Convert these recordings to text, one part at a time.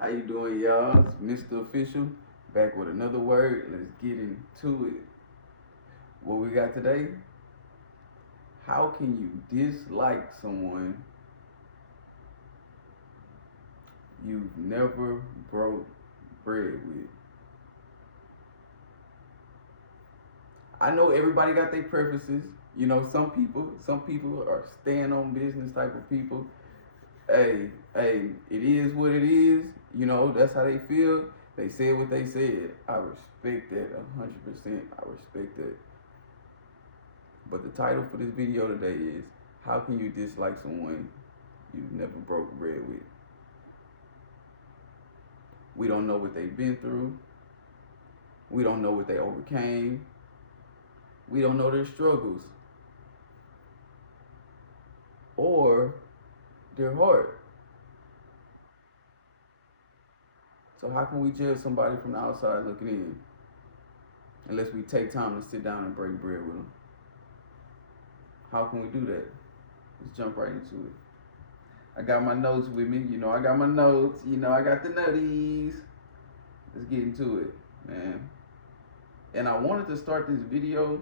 How you doing, y'all? It's Mr. Official back with another word. Let's get into it. What we got today? How can you dislike someone you've never broke bread with? I know everybody got their preferences. Some people are stand on business type of people. Hey, it is what it is. That's how they feel. They said what they said. I respect that 100%. I respect that. But the title for this video today is how can you dislike someone you've never broke bread with? We don't know what they've been through. We don't know what they overcame. We don't know their struggles or their heart. So how can we judge somebody from the outside looking in unless we take time to sit down and break bread with them? How can we do that? Let's jump right into it. I got my notes with me. I got my notes. I got the nutties. Let's get into it, man. And I wanted to start this video.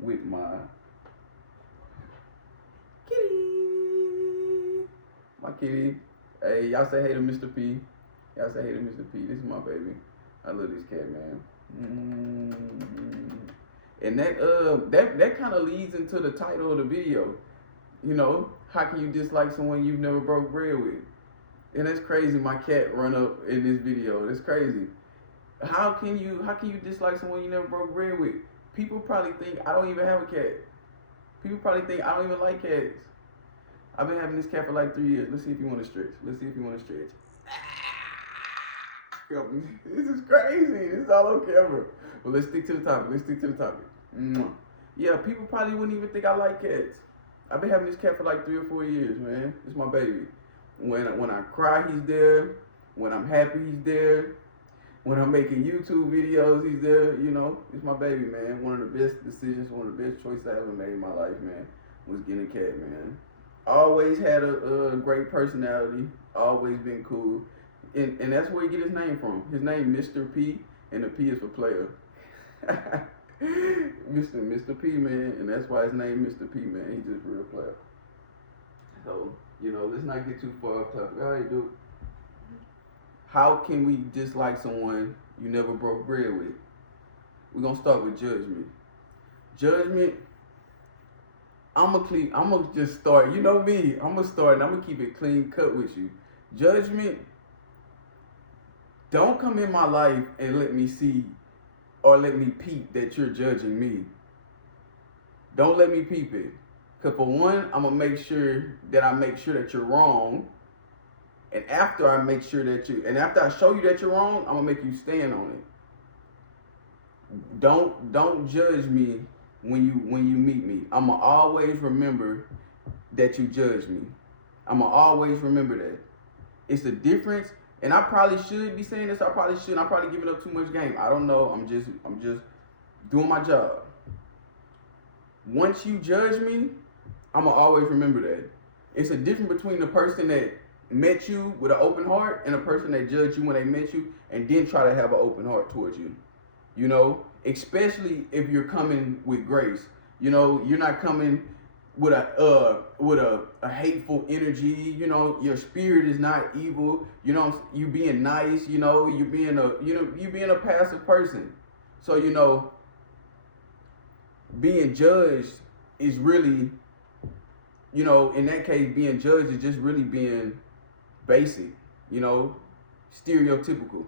With my kitty. My kitty. Hey, y'all say hey to Mr. P. Y'all say hey to Mr. P. This is my baby. I love this cat, man. And that kind of leads into the title of the video. How can you dislike someone you've never broke bread with? And that's crazy. My cat run up in this video. That's crazy. How can you dislike someone you never broke bread with? People probably think I don't even have a cat. People probably think I don't even like cats. I've been having this cat for like 3 years. Let's see if you want to stretch. This is crazy. This is all on camera. But let's stick to the topic. Yeah, people probably wouldn't even think I like cats. I've been having this cat for like 3 or 4 years, man. It's my baby. When I cry, he's there. When I'm happy, he's there. When I'm making YouTube videos, he's there. It's my baby, man. One of the best decisions, one of the best choices I ever made in my life, man, was getting a cat, man. Always had a great personality. Always been cool. And that's where he get his name from. His name Mr. P, and the P is for player. Mr. P, man, and that's why his name Mr. P, man. He's just a real player. So, let's not get too far off topic. All right, dude. How can we dislike someone you never broke bread with? We're gonna start with judgment. Judgment. I'ma just start. You know me. I'm gonna start and I'm gonna keep it clean cut with you. Judgment. Don't come in my life and let me see or let me peep that you're judging me. Don't let me peep it. Cause for one, I'm gonna make sure that you're wrong. And after I show you that you're wrong, I'm gonna make you stand on it. Don't judge me when you meet me. I'ma always remember that you judge me. I'ma always remember that. It's the difference, and I probably should be saying this. I probably shouldn't. I'm probably giving up too much game. I don't know. I'm just doing my job. Once you judge me, I'ma always remember that. It's a difference between the person that met you with an open heart and a person that judged you when they met you and didn't try to have an open heart towards you. Especially if you're coming with grace. You're not coming with a hateful energy. Your spirit is not evil. You being nice. You being a passive person. So being judged is really, in that case, being judged is just really being basic, stereotypical,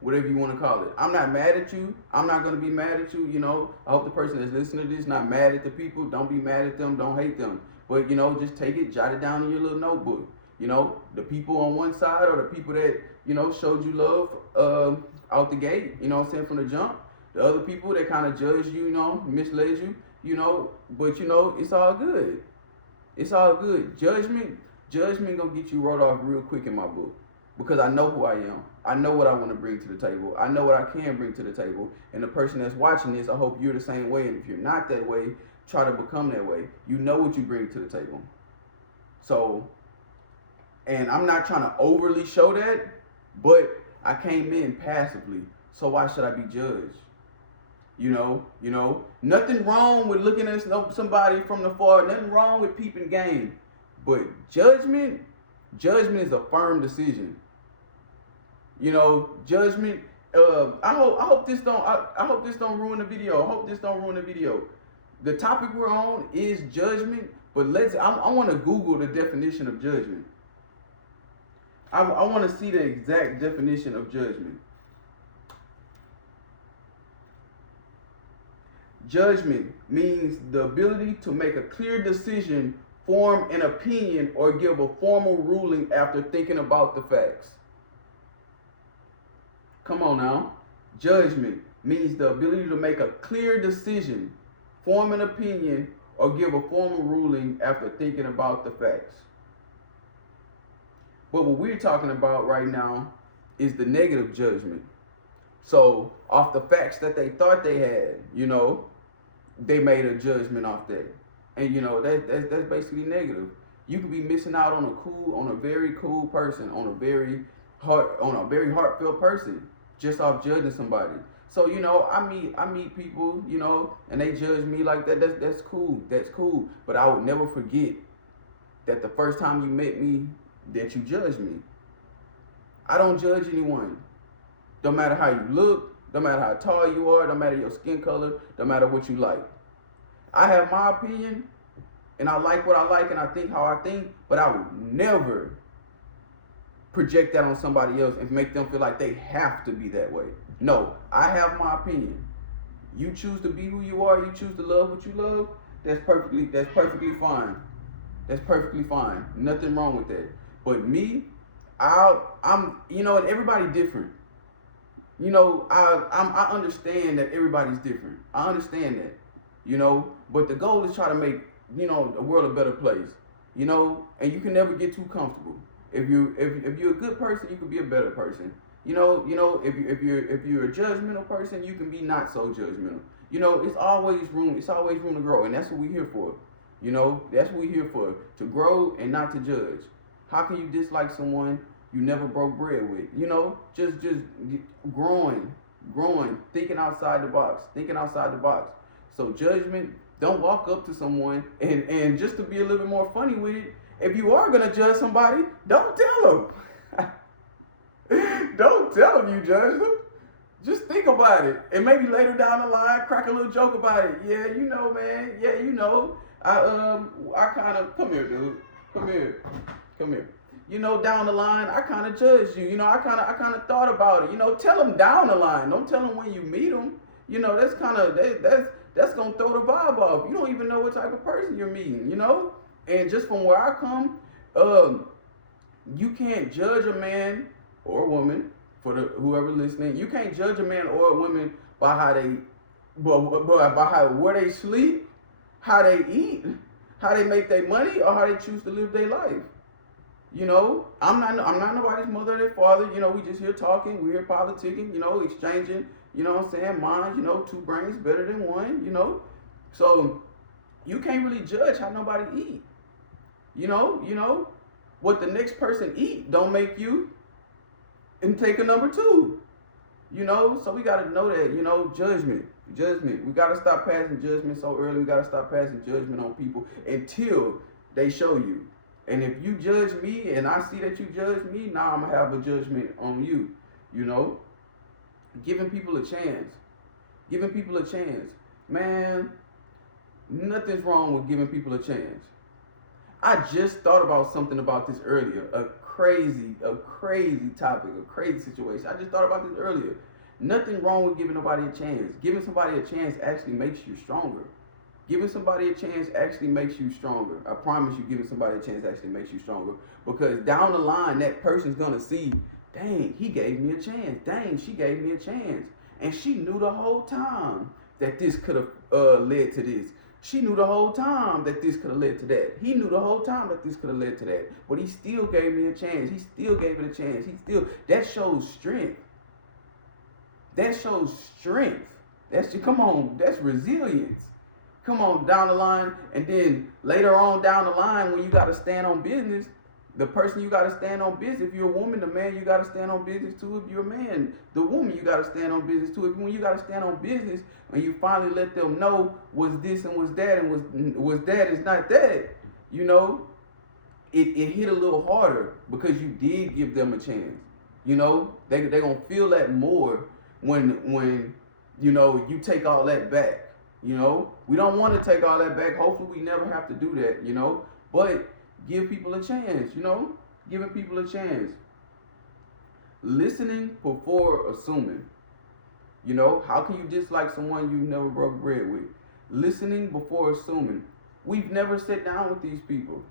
whatever you want to call it. I'm not mad at you. I'm not going to be mad at you. I hope the person that's listening to this not mad at the people. Don't be mad at them. Don't hate them. But, just take it, jot it down in your little notebook. The people on one side or the people that, showed you love out the gate, from the jump. The other people that kind of judged you, misled you, but, it's all good. It's all good. Judgment gonna get you wrote off real quick in my book. Because I know who I am. I know what I want to bring to the table. I know what I can bring to the table. And the person that's watching this, I hope you're the same way. And if you're not that way, try to become that way. You know what you bring to the table. So And I'm not trying to overly show that, but I came in passively. So why should I be judged? Nothing wrong with looking at somebody from the far, nothing wrong with peeping game. But judgment is a firm decision. Judgment. I hope this don't ruin the video. The topic we're on is judgment, but I want to Google the definition of judgment. I want to see the exact definition of judgment. Judgment means the ability to make a clear decision, form an opinion, or give a formal ruling after thinking about the facts. Come on now. Judgment means the ability to make a clear decision, form an opinion, or give a formal ruling after thinking about the facts. But what we're talking about right now is the negative judgment. So off the facts that they thought they had, they made a judgment off that. And that's basically negative. You could be missing out on a very cool person, on a very heartfelt person, just off judging somebody. So I meet people, and they judge me like that. That's cool. That's cool. But I would never forget that the first time you met me, that you judged me. I don't judge anyone. Don't matter how you look, don't matter how tall you are, don't matter your skin color, don't matter what you like. I have my opinion, and I like what I like, and I think how I think, but I would never project that on somebody else and make them feel like they have to be that way. No, I have my opinion. You choose to be who you are, you choose to love what you love, that's perfectly fine. That's perfectly fine. Nothing wrong with that. But me, I'm and everybody different. I understand that everybody's different. I understand that. But the goal is try to make, the world a better place. And you can never get too comfortable. If you're a good person, you can be a better person. If you're a judgmental person, you can be not so judgmental. It's always room to grow, and that's what we're here for. That's what we're here for, to grow and not to judge. How can you dislike someone you never broke bread with? Just growing, thinking outside the box. So judgment, don't walk up to someone and just to be a little bit more funny with it, if you are going to judge somebody, don't tell them. Don't tell them you judge them. Just think about it. And maybe later down the line, crack a little joke about it. Yeah, man. Yeah, I kind of, come here, dude. Come here. Down the line, I kind of judged you. I kind of thought about it. Tell them down the line. Don't tell them when you meet them. That's going to throw the vibe off. You don't even know what type of person you're meeting, And just from where I come, you can't judge a man or a woman, for whoever listening. You can't judge a man or a woman by where they sleep, how they eat, how they make their money, or how they choose to live their life. I'm not nobody's mother or their father. We just here talking, we're here politicking, exchanging, minds, two brains better than one, So you can't really judge how nobody eat. What the next person eat don't make you and take a number two. So we gotta know that, judgment. We gotta stop passing judgment so early. We gotta stop passing judgment on people until they show you. And if you judge me and I see that you judge me, now I'm gonna have a judgment on you. Giving people a chance. Man, nothing's wrong with giving people a chance. I just thought about something about this earlier. A crazy topic, a crazy situation. I just thought about this earlier. Nothing wrong with giving nobody a chance. Giving somebody a chance actually makes you stronger. Giving somebody a chance actually makes you stronger. I promise you, giving somebody a chance actually makes you stronger. Because down the line, that person's going to see, dang, he gave me a chance. Dang, she gave me a chance. And she knew the whole time that this could have led to this. She knew the whole time that this could have led to that. He knew the whole time that this could have led to that. But he still gave me a chance. He still gave it a chance. That shows strength. That's resilience. Come on, down the line, and then later on down the line, when you got to stand on business, The person you gotta stand on business. If you're a woman, the man you gotta stand on business too. If you're a man, the woman you gotta stand on business too. When you gotta stand on business, when you finally let them know was this and was that and was that is not that, you know, it hit a little harder because you did give them a chance. You know, they gonna feel that more when you know you take all that back. You know, we don't want to take all that back. Hopefully, we never have to do that. You know, but give people a chance. You know, giving people a chance. Listening before assuming. You know, how can you dislike someone you never broke bread with? Listening before assuming. We've never sat down with these people.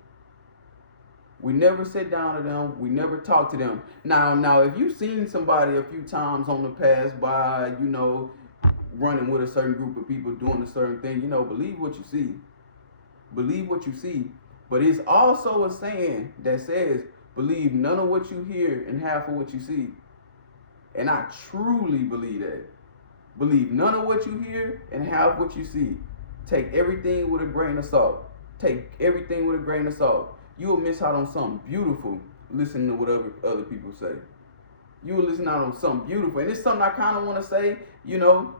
We never sit down to them. We never talk to them. Now, if you've seen somebody a few times on the pass by, you know, running with a certain group of people doing a certain thing, you know, believe what you see. Believe what you see. But it's also a saying that says, believe none of what you hear and half of what you see. And I truly believe that. Believe none of what you hear and half what you see. Take everything with a grain of salt. Take everything with a grain of salt. You will miss out on something beautiful listening to what other people say. You will listen out on something beautiful. And it's something I kind of want to say, you know,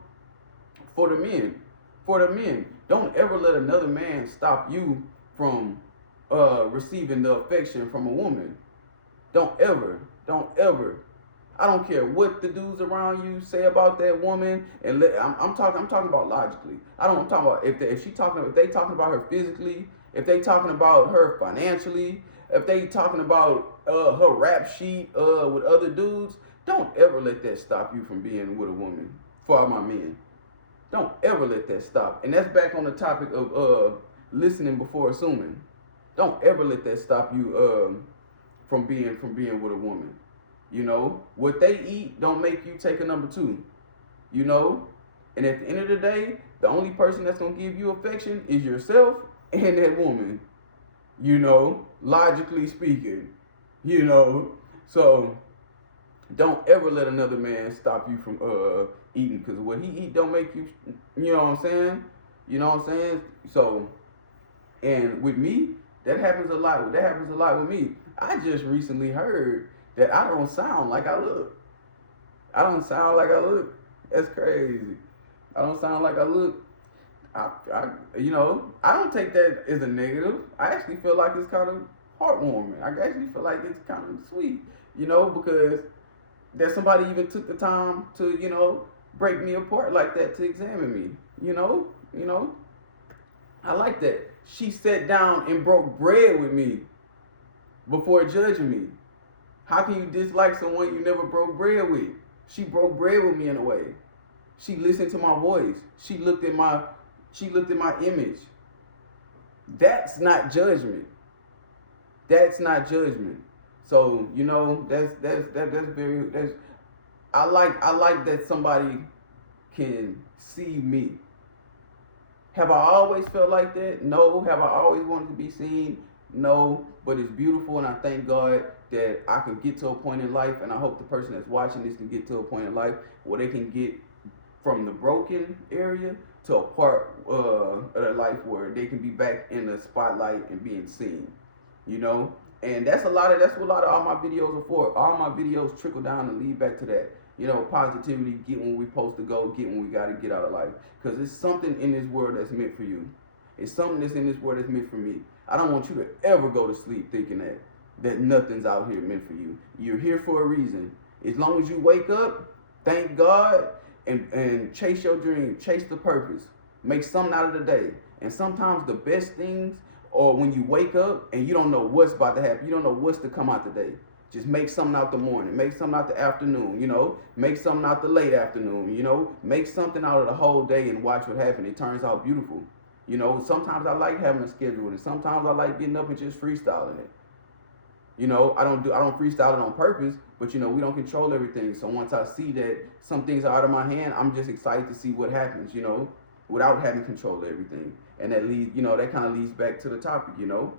for the men. For the men. Don't ever let another man stop you from receiving the affection from a woman. Don't ever. Don't ever. I don't care what the dudes around you say about that woman, and I'm talking about logically. I'm talking about if they talking about her physically, if they talking about her financially, if they talking about her rap sheet with other dudes. Don't ever let that stop you from being with a woman. For all my men, don't ever let that stop. And that's back on the topic of listening before assuming. Don't ever let that stop you from being with a woman. You know, what they eat don't make you take a number two. You know, and at the end of the day, the only person that's gonna give you affection is yourself and that woman. You know, logically speaking. You know, so don't ever let another man stop you from eating, because what he eat don't make you. You know what I'm saying? You know what I'm saying? So, and with me, that happens a lot. That happens a lot with me. I just recently heard that I don't sound like I look. I don't sound like I look. That's crazy. I don't sound like I look. You know, I don't take that as a negative. I actually feel like it's kind of heartwarming. I actually feel like it's kind of sweet, you know, because that somebody even took the time to, you know, break me apart like that to examine me, you know. I like that. She sat down and broke bread with me before judging me. How can you dislike someone you never broke bread with? She broke bread with me in a way. She listened to my voice. She looked at my image. That's not judgment. That's not judgment. So, you know, that's I like that somebody can see me. Have I always felt like that? No. Have I always wanted to be seen? No. But it's beautiful, and I thank God that I can get to a point in life, and I hope the person that's watching this can get to a point in life where they can get from the broken area to a part of their life where they can be back in the spotlight and being seen, you know. And that's what a lot of all my videos are for. All my videos trickle down and lead back to that, you know, positivity. Get when we're supposed to go, get when we got to get out of life, because it's something in this world that's meant for you. It's something that's in this world that's meant for me. I don't want you to ever go to sleep thinking that nothing's out here meant for you. You're here for a reason. As long as you wake up, thank God, and chase your dream, chase the purpose, make something out of the day. And sometimes the best things are when you wake up and you don't know what's about to happen. You don't know what's to come out the day. Just make something out the morning, make something out the afternoon, you know, make something out the late afternoon, you know, make something out of the whole day and watch what happens. It turns out beautiful. You know, sometimes I like having a schedule, and sometimes I like getting up and just freestyling it. You know, I don't freestyle it on purpose, but you know, we don't control everything. So once I see that some things are out of my hand, I'm just excited to see what happens, you know, without having control of everything. And that leads, you know, that kind of leads back to the topic, you know.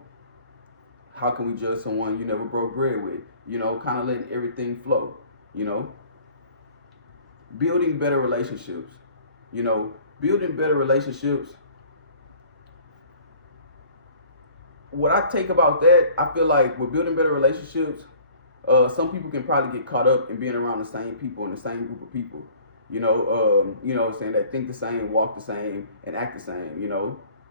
How can we judge someone you never broke bread with? You know, kind of letting everything flow, you know. Building better relationships. You know, building better relationships what I take about that, I feel like with building better relationships, some people can probably get caught up in being around the same people and the same group of people. Saying that think the same, walk the same, and act the same.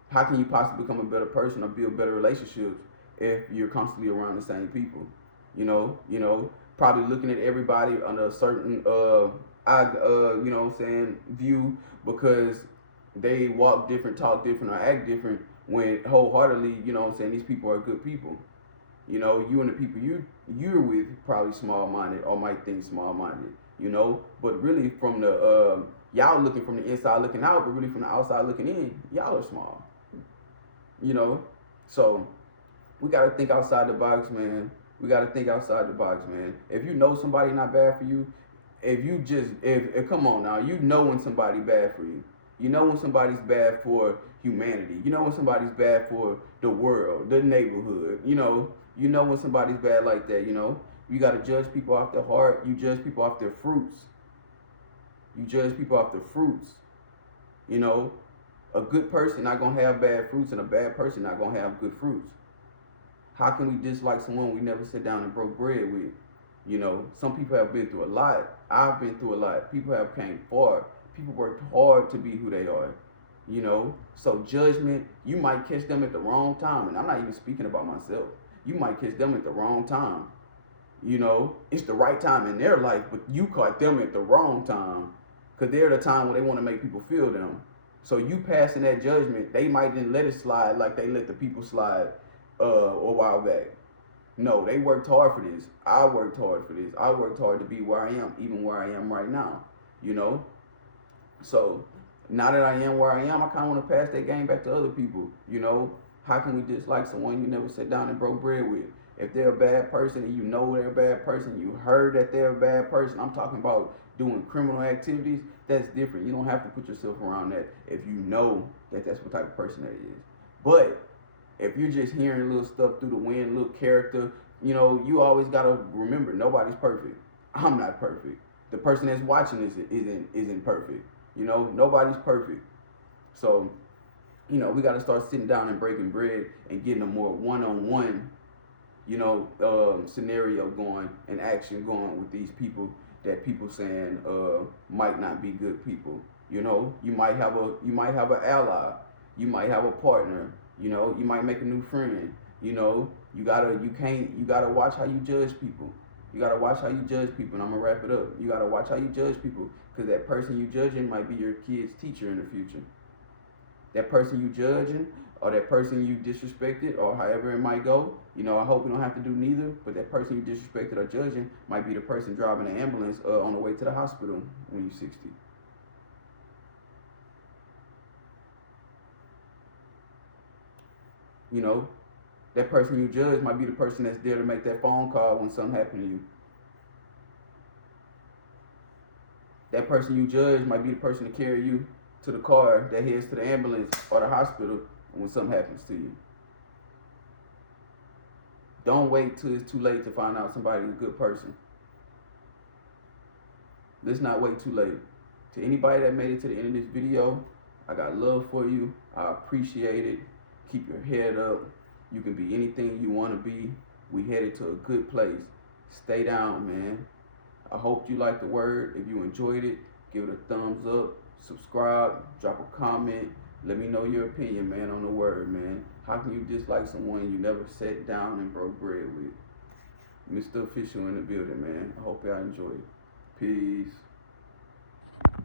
How can you possibly become a better person or build better relationships if you're constantly around the same people? Probably looking at everybody under a certain view because they walk different, talk different, or act different when wholeheartedly, these people are good people. You and the people you're with probably small minded or might think small minded. But really from the y'all looking from the inside looking out, but really from the outside looking in, y'all are small. So we gotta think outside the box, man. We gotta think outside the box, man. If you know somebody not bad for you, if come on now, when somebody bad for you. You know when somebody's bad for humanity. You know when somebody's bad for the world, the neighborhood. You know when somebody's bad like that. You gotta judge people off their heart. You judge people off their fruits. A good person not gonna have bad fruits, and a bad person not gonna have good fruits. How can we dislike someone we never sit down and broke bread with? Some people have been through a lot. I've been through a lot. People have came far. People worked hard to be who they are. So judgment, you might catch them at the wrong time. And I'm not even speaking about myself. You might catch them at the wrong time. It's the right time in their life, but you caught them at the wrong time. Because they're the time when they want to make people feel them. So you passing that judgment, they might didn't let it slide like they let the people slide a while back. No, they worked hard for this. I worked hard for this. I worked hard to be where I am, even where I am right now. So now that I am where I am, I kind of want to pass that game back to other people. How can we dislike someone you never sat down and broke bread with? If they're a bad person and you know they're a bad person, you heard that they're a bad person, I'm talking about doing criminal activities, that's different. You don't have to put yourself around that if you know that that's what type of person that is. But if you're just hearing little stuff through the wind, little character, you always got to remember, nobody's perfect. I'm not perfect. The person that's watching this isn't perfect. Nobody's perfect. So, we got to start sitting down and breaking bread and getting a more one-on-one, scenario going and action going with these people that people saying might not be good people. You might have an ally. You might have a partner. You might make a new friend. You gotta watch how you judge people. You gotta watch how you judge people, and I'm gonna wrap it up. You gotta watch how you judge people, because that person you judging might be your kid's teacher in the future. That person you judging, or that person you disrespected, or however it might go. I hope we don't have to do neither, but that person you disrespected or judging might be the person driving the ambulance on the way to the hospital when you're 60. That person you judge might be the person that's there to make that phone call when something happened to you. That person you judge might be the person to carry you to the car that heads to the ambulance or the hospital when something happens to you. Don't wait till it's too late to find out somebody's a good person. Let's not wait too late. To anybody that made it to the end of this video, I got love for you. I appreciate it. Keep your head up. You can be anything you want to be. We headed to a good place. Stay down, man. I hope you liked the word. If you enjoyed it, give it a thumbs up. Subscribe. Drop a comment. Let me know your opinion, man, on the word, man. How can you dislike someone you never sat down and broke bread with? Mr. Official in the building, man. I hope y'all enjoyed it. Peace.